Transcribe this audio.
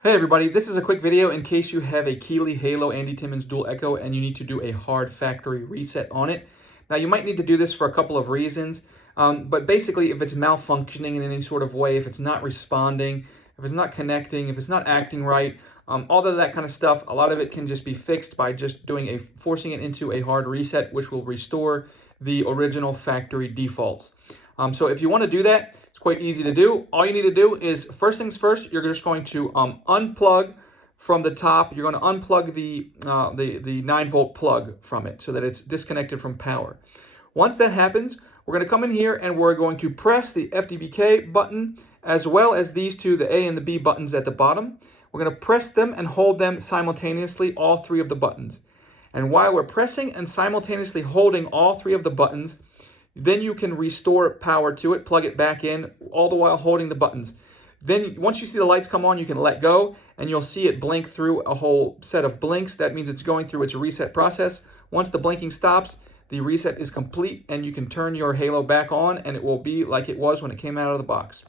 Hey everybody, this is a quick video in case you have a Keeley Halo Andy Timmons dual echo and you need to do a hard factory reset on it. Now you might need to do this for a couple of reasons, but basically if it's malfunctioning in any sort of way, if it's not responding, if it's not connecting, if it's not acting right, all of that kind of stuff, a lot of it can just be fixed by just forcing it into a hard reset, which will restore the original factory defaults. So if you want to do that, it's quite easy to do. All you need to do is, first things first, you're just going to unplug from the top. You're going to unplug the 9-volt plug from it so that it's disconnected from power. Once that happens, we're going to come in here and we're going to press the FDBK button as well as these two, the A and the B buttons at the bottom. We're going to press them and hold them simultaneously, all three of the buttons. And while we're pressing and simultaneously holding all three of the buttons, then you can restore power to it, plug it back in, all the while holding the buttons. Then once you see the lights come on, you can let go, and you'll see it blink through a whole set of blinks. That means it's going through its reset process. Once the blinking stops, the reset is complete, and you can turn your Halo back on, and it will be like it was when it came out of the box.